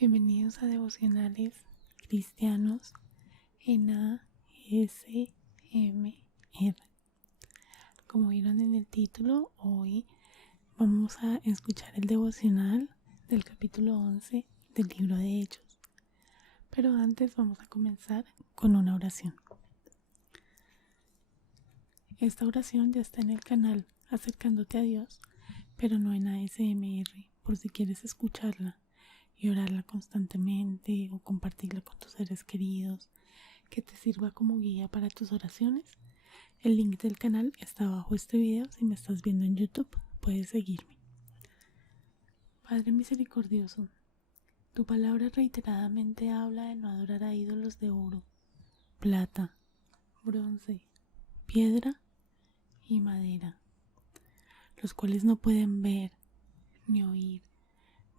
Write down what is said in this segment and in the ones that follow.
Bienvenidos a Devocionales Cristianos en ASMR. Como vieron en el título, hoy vamos a escuchar el devocional del capítulo 11 del libro de Hechos. Pero antes vamos a comenzar con una oración. Esta oración ya está en el canal Acercándote a Dios, pero no en ASMR, por si quieres escucharla y orarla constantemente o compartirla con tus seres queridos, que te sirva como guía para tus oraciones. El link del canal está abajo este video. Si me estás viendo en YouTube, puedes seguirme. Padre misericordioso, tu palabra reiteradamente habla de no adorar a ídolos de oro, plata, bronce, piedra y madera, los cuales no pueden ver, ni oír,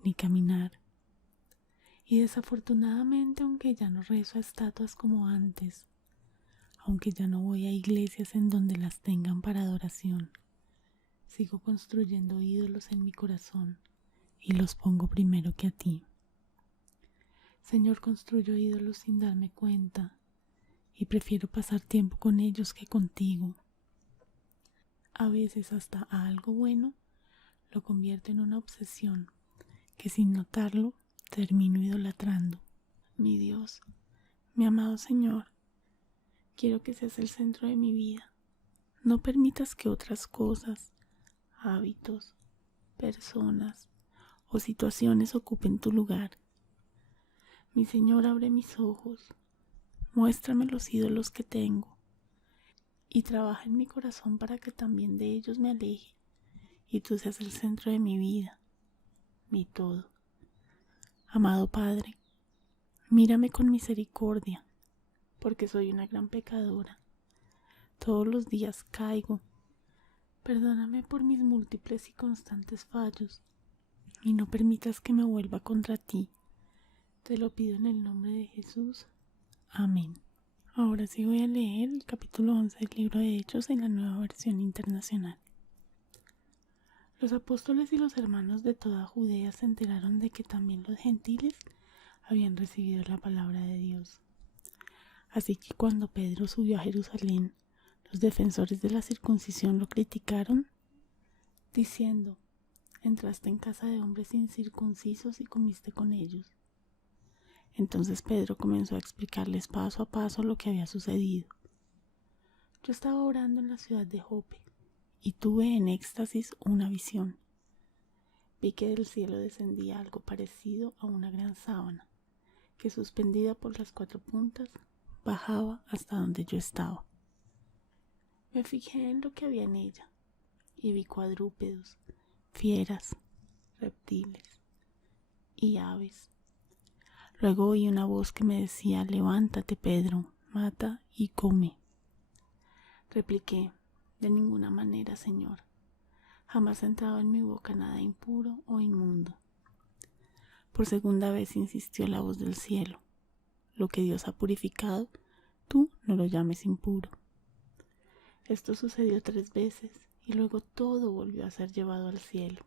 ni caminar. Y desafortunadamente, aunque ya no rezo a estatuas como antes, aunque ya no voy a iglesias en donde las tengan para adoración, sigo construyendo ídolos en mi corazón y los pongo primero que a ti. Señor, construyo ídolos sin darme cuenta y prefiero pasar tiempo con ellos que contigo. A veces hasta a algo bueno lo convierto en una obsesión que sin notarlo termino idolatrando. Mi Dios, mi amado Señor, quiero que seas el centro de mi vida. No permitas que otras cosas, hábitos, personas o situaciones ocupen tu lugar. Mi Señor, abre mis ojos, muéstrame los ídolos que tengo y trabaja en mi corazón para que también de ellos me aleje y tú seas el centro de mi vida, mi todo. Amado Padre, mírame con misericordia, porque soy una gran pecadora. Todos los días caigo. Perdóname por mis múltiples y constantes fallos, y no permitas que me vuelva contra ti. Te lo pido en el nombre de Jesús. Amén. Ahora sí voy a leer el capítulo 11 del libro de Hechos en la Nueva Versión Internacional. Los apóstoles y los hermanos de toda Judea se enteraron de que también los gentiles habían recibido la palabra de Dios. Así que cuando Pedro subió a Jerusalén, los defensores de la circuncisión lo criticaron, diciendo: entraste en casa de hombres incircuncisos y comiste con ellos. Entonces Pedro comenzó a explicarles paso a paso lo que había sucedido. Yo estaba orando en la ciudad de Jope y tuve en éxtasis una visión. Vi que del cielo descendía algo parecido a una gran sábana, que suspendida por las 4 puntas, bajaba hasta donde yo estaba. Me fijé en lo que había en ella y vi cuadrúpedos, fieras, reptiles y aves. Luego oí una voz que me decía: levántate, Pedro, mata y come. Repliqué: de ninguna manera, Señor. Jamás ha entrado en mi boca nada impuro o inmundo. Por segunda vez insistió la voz del cielo: lo que Dios ha purificado, tú no lo llames impuro. Esto sucedió 3 veces y luego todo volvió a ser llevado al cielo.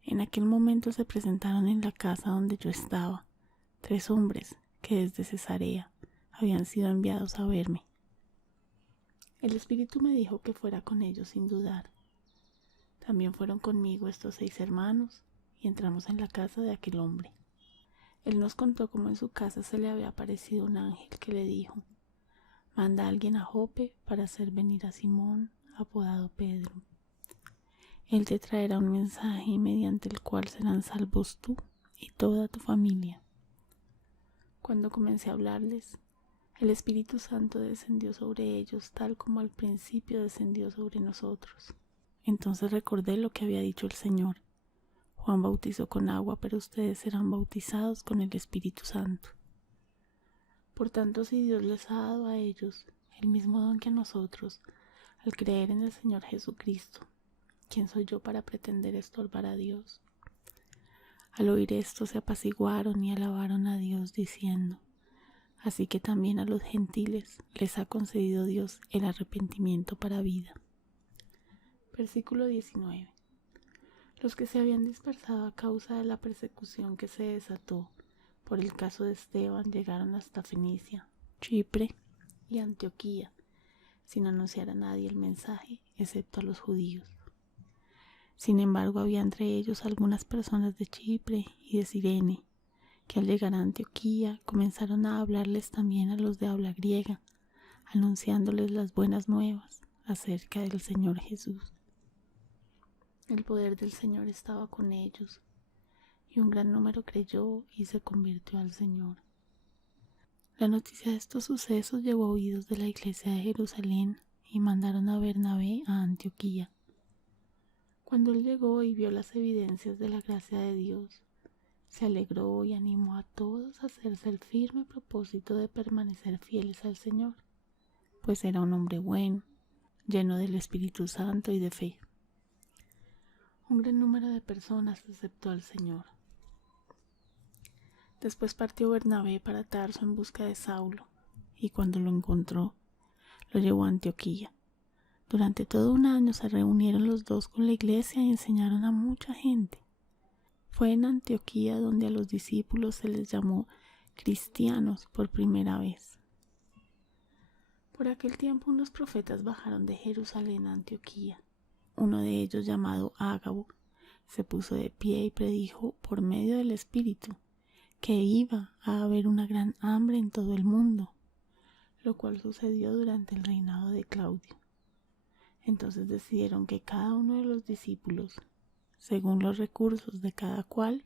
En aquel momento se presentaron en la casa donde yo estaba 3 hombres que desde Cesarea habían sido enviados a verme. El Espíritu me dijo que fuera con ellos sin dudar. También fueron conmigo estos 6 hermanos y entramos en la casa de aquel hombre. Él nos contó cómo en su casa se le había aparecido un ángel que le dijo: manda a alguien a Jope para hacer venir a Simón, apodado Pedro. Él te traerá un mensaje mediante el cual serán salvos tú y toda tu familia. Cuando comencé a hablarles, el Espíritu Santo descendió sobre ellos tal como al principio descendió sobre nosotros. Entonces recordé lo que había dicho el Señor: Juan bautizó con agua, pero ustedes serán bautizados con el Espíritu Santo. Por tanto, si Dios les ha dado a ellos el mismo don que a nosotros, al creer en el Señor Jesucristo, ¿quién soy yo para pretender estorbar a Dios? Al oír esto se apaciguaron y alabaron a Dios diciendo: así que también a los gentiles les ha concedido Dios el arrepentimiento para vida. Versículo 19. Los que se habían dispersado a causa de la persecución que se desató por el caso de Esteban llegaron hasta Fenicia, Chipre y Antioquía, sin anunciar a nadie el mensaje, excepto a los judíos. Sin embargo, había entre ellos algunas personas de Chipre y de Cirene, que al llegar a Antioquía comenzaron a hablarles también a los de habla griega, anunciándoles las buenas nuevas acerca del Señor Jesús. El poder del Señor estaba con ellos, y un gran número creyó y se convirtió al Señor. La noticia de estos sucesos llegó a oídos de la iglesia de Jerusalén y mandaron a Bernabé a Antioquía. Cuando él llegó y vio las evidencias de la gracia de Dios, se alegró y animó a todos a hacerse el firme propósito de permanecer fieles al Señor, pues era un hombre bueno, lleno del Espíritu Santo y de fe. Un gran número de personas aceptó al Señor. Después partió Bernabé para Tarso en busca de Saulo, y cuando lo encontró, lo llevó a Antioquía. Durante todo un año se reunieron los dos con la iglesia y enseñaron a mucha gente. Fue en Antioquía donde a los discípulos se les llamó cristianos por primera vez. Por aquel tiempo unos profetas bajaron de Jerusalén a Antioquía. Uno de ellos, llamado Ágabo, se puso de pie y predijo por medio del Espíritu que iba a haber una gran hambre en todo el mundo, lo cual sucedió durante el reinado de Claudio. Entonces decidieron que cada uno de los discípulos, según los recursos de cada cual,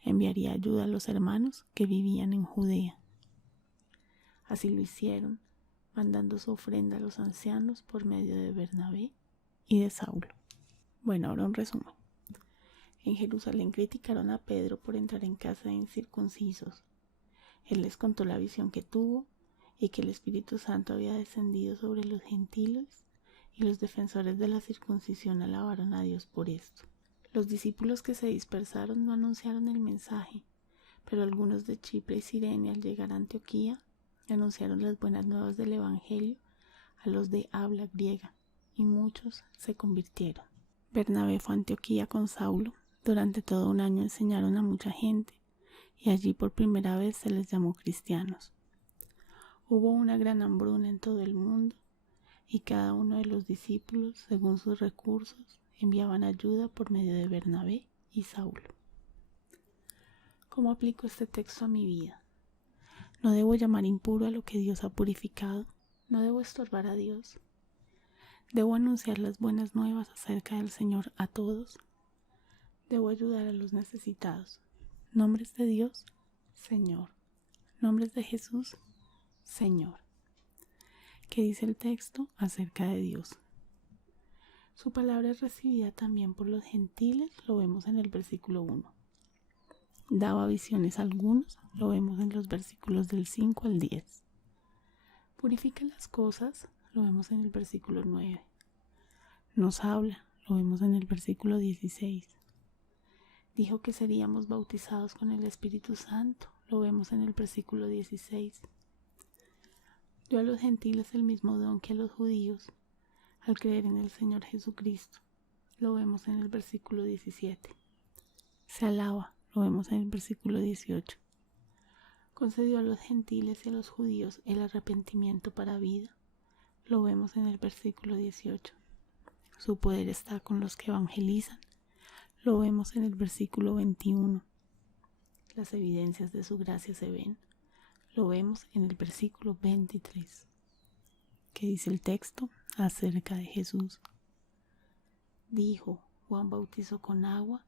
enviaría ayuda a los hermanos que vivían en Judea. Así lo hicieron, mandando su ofrenda a los ancianos por medio de Bernabé y de Saulo. Bueno, ahora un resumen. En Jerusalén criticaron a Pedro por entrar en casa de incircuncisos. Él les contó la visión que tuvo y que el Espíritu Santo había descendido sobre los gentiles, y los defensores de la circuncisión alabaron a Dios por esto. Los discípulos que se dispersaron no anunciaron el mensaje, pero algunos de Chipre y Cirene, al llegar a Antioquía, anunciaron las buenas nuevas del Evangelio a los de habla griega, y muchos se convirtieron. Bernabé fue a Antioquía con Saulo. Durante todo un año enseñaron a mucha gente, y allí por primera vez se les llamó cristianos. Hubo una gran hambruna en todo el mundo, y cada uno de los discípulos, según sus recursos, enviaban ayuda por medio de Bernabé y Saulo. ¿Cómo aplico este texto a mi vida? No debo llamar impuro a lo que Dios ha purificado. No debo estorbar a Dios. Debo anunciar las buenas nuevas acerca del Señor a todos. Debo ayudar a los necesitados. Nombres de Dios, Señor. Nombres de Jesús, Señor. ¿Qué dice el texto acerca de Dios? Su palabra es recibida también por los gentiles, lo vemos en el versículo 1. Daba visiones a algunos, lo vemos en los versículos del 5 al 10. Purifica las cosas, lo vemos en el versículo 9. Nos habla, lo vemos en el versículo 16. Dijo que seríamos bautizados con el Espíritu Santo, lo vemos en el versículo 16. Dio a los gentiles el mismo don que a los judíos, al creer en el Señor Jesucristo, lo vemos en el versículo 17. Se alaba, lo vemos en el versículo 18. Concedió a los gentiles y a los judíos el arrepentimiento para vida, lo vemos en el versículo 18. Su poder está con los que evangelizan, lo vemos en el versículo 21. Las evidencias de su gracia se ven, lo vemos en el versículo 23. ¿Qué dice el texto acerca de Jesús? Dijo: Juan bautizó con agua,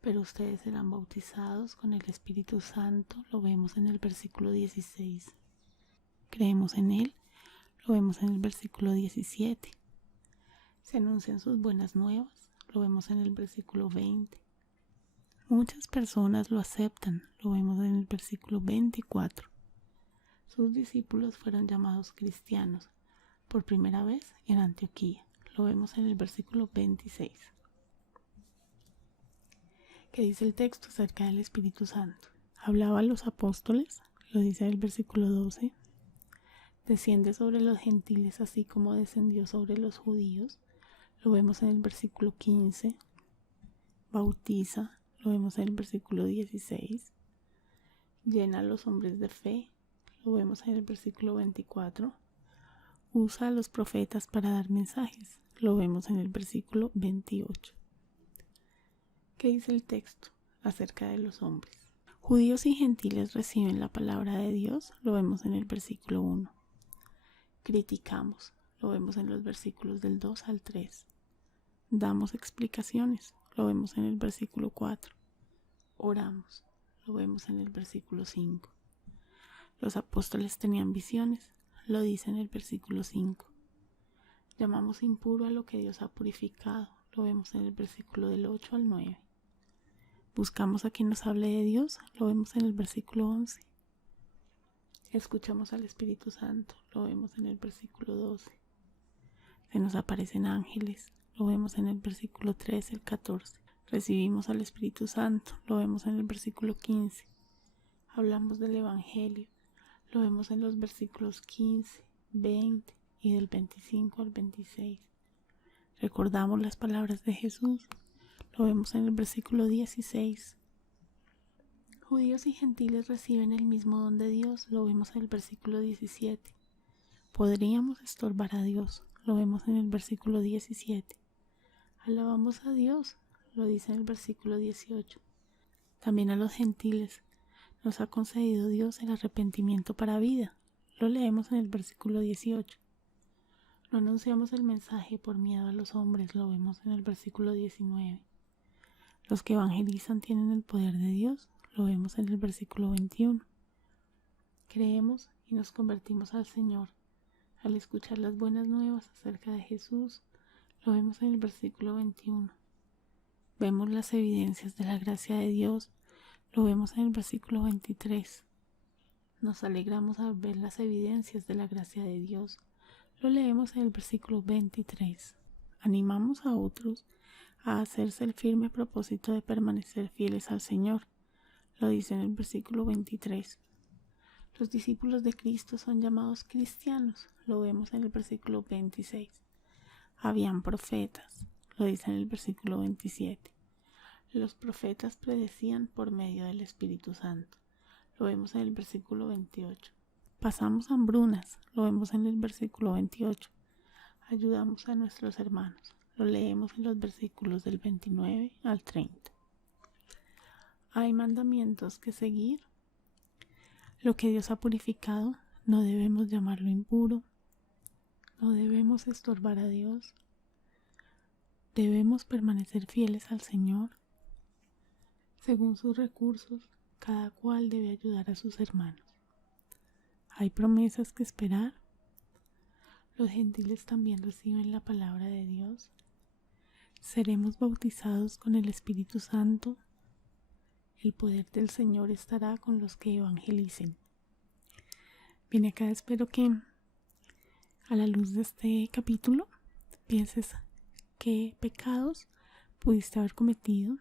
pero ustedes serán bautizados con el Espíritu Santo, lo vemos en el versículo 16. Creemos en él, lo vemos en el versículo 17. Se anuncian sus buenas nuevas, lo vemos en el versículo 20. Muchas personas lo aceptan, lo vemos en el versículo 24. Sus discípulos fueron llamados cristianos por primera vez en Antioquía, lo vemos en el versículo 26. ¿Qué dice el texto acerca del Espíritu Santo? Hablaba a los apóstoles, lo dice el versículo 12. Desciende sobre los gentiles así como descendió sobre los judíos, lo vemos en el versículo 15. Bautiza, lo vemos en el versículo 16. Llena a los hombres de fe, lo vemos en el versículo 24. Usa a los profetas para dar mensajes, lo vemos en el versículo 28. ¿Qué dice el texto acerca de los hombres? Judíos y gentiles reciben la palabra de Dios, lo vemos en el versículo 1. Criticamos, lo vemos en los versículos del 2 al 3. Damos explicaciones, lo vemos en el versículo 4. Oramos, lo vemos en el versículo 5. Los apóstoles tenían visiones, lo dice en el versículo 5. Llamamos impuro a lo que Dios ha purificado, lo vemos en el versículo del 8 al 9. Buscamos a quien nos hable de Dios, lo vemos en el versículo 11. Escuchamos al Espíritu Santo, lo vemos en el versículo 12. Se nos aparecen ángeles, lo vemos en el versículo 13 al 14. Recibimos al Espíritu Santo, lo vemos en el versículo 15. Hablamos del Evangelio, lo vemos en los versículos 15, 20 y del 25 al 26. Recordamos las palabras de Jesús, lo vemos en el versículo 16. Judíos y gentiles reciben el mismo don de Dios, lo vemos en el versículo 17. Podríamos estorbar a Dios, lo vemos en el versículo 17. Alabamos a Dios, lo dice en el versículo 18. También a los gentiles nos ha concedido Dios el arrepentimiento para vida, lo leemos en el versículo 18. No anunciamos el mensaje por miedo a los hombres, lo vemos en el versículo 19. Los que evangelizan tienen el poder de Dios, lo vemos en el versículo 21. Creemos y nos convertimos al Señor al escuchar las buenas nuevas acerca de Jesús, lo vemos en el versículo 21. Vemos las evidencias de la gracia de Dios, lo vemos en el versículo 23. Nos alegramos al ver las evidencias de la gracia de Dios, lo leemos en el versículo 23. Animamos a otros a hacerse el firme propósito de permanecer fieles al Señor, lo dice en el versículo 23. Los discípulos de Cristo son llamados cristianos, lo vemos en el versículo 26. Habían profetas, lo dice en el versículo 27. Los profetas predecían por medio del Espíritu Santo, lo vemos en el versículo 28. Pasamos hambrunas, lo vemos en el versículo 28. Ayudamos a nuestros hermanos, lo leemos en los versículos del 29 al 30. Hay mandamientos que seguir. Lo que Dios ha purificado, no debemos llamarlo impuro, no debemos estorbar a Dios, debemos permanecer fieles al Señor. Según sus recursos, cada cual debe ayudar a sus hermanos. Hay promesas que esperar. Los gentiles también reciben la palabra de Dios. Seremos bautizados con el Espíritu Santo. El poder del Señor estará con los que evangelicen. Bien, acá espero que a la luz de este capítulo pienses qué pecados pudiste haber cometido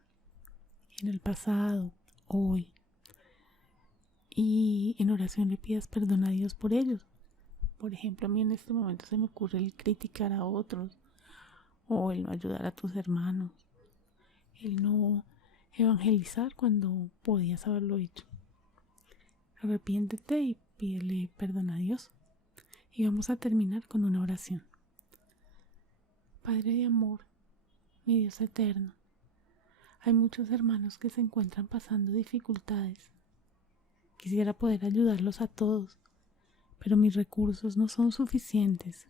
en el pasado, hoy, y en oración le pidas perdón a Dios por ellos. Por ejemplo, a mí en este momento se me ocurre el criticar a otros, o el no ayudar a tus hermanos, el no evangelizar cuando podías haberlo hecho. Arrepiéntete y pídele perdón a Dios. Y vamos a terminar con una oración. Padre de amor, mi Dios eterno, hay muchos hermanos que se encuentran pasando dificultades. Quisiera poder ayudarlos a todos, pero mis recursos no son suficientes.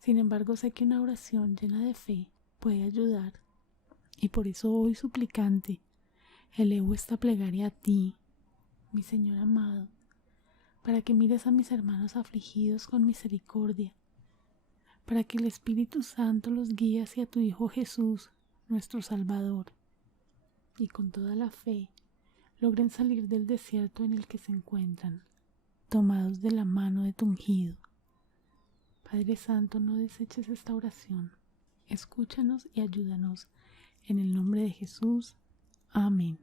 Sin embargo, sé que una oración llena de fe puede ayudar, y por eso hoy, suplicante, elevo esta plegaria a ti, mi Señor amado, para que mires a mis hermanos afligidos con misericordia, para que el Espíritu Santo los guíe hacia tu Hijo Jesús, nuestro Salvador, y con toda la fe logren salir del desierto en el que se encuentran, tomados de la mano de tu ungido. Padre Santo, no deseches esta oración. Escúchanos y ayúdanos. En el nombre de Jesús. Amén.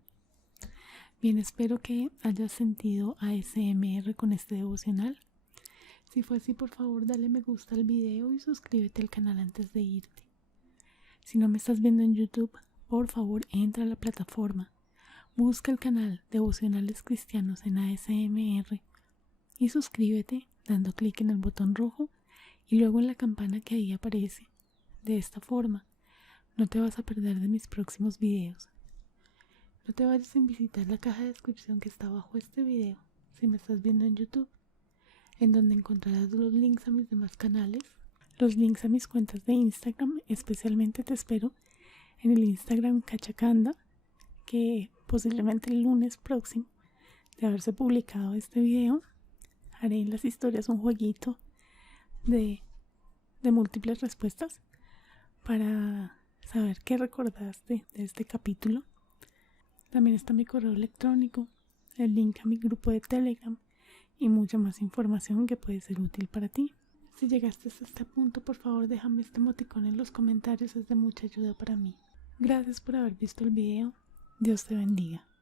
Bien, espero que hayas sentido ASMR con este devocional. Si fue así, por favor, dale me gusta al video y suscríbete al canal antes de irte. Si no me estás viendo en YouTube, por favor entra a la plataforma, busca el canal Devocionales Cristianos en ASMR y suscríbete dando clic en el botón rojo y luego en la campana que ahí aparece. De esta forma no te vas a perder de mis próximos videos. No te vayas sin visitar la caja de descripción que está abajo este video si me estás viendo en YouTube, en donde encontrarás los links a mis demás canales, los links a mis cuentas de Instagram. Especialmente te espero en el Instagram Cachacanda, que posiblemente el lunes próximo de haberse publicado este video haré en las historias un jueguito de múltiples respuestas para saber qué recordaste de este capítulo. También está mi correo electrónico, el link a mi grupo de Telegram y mucha más información que puede ser útil para ti. Si llegaste hasta este punto, por favor déjame este emoticón en los comentarios, es de mucha ayuda para mí. Gracias por haber visto el video. Dios te bendiga.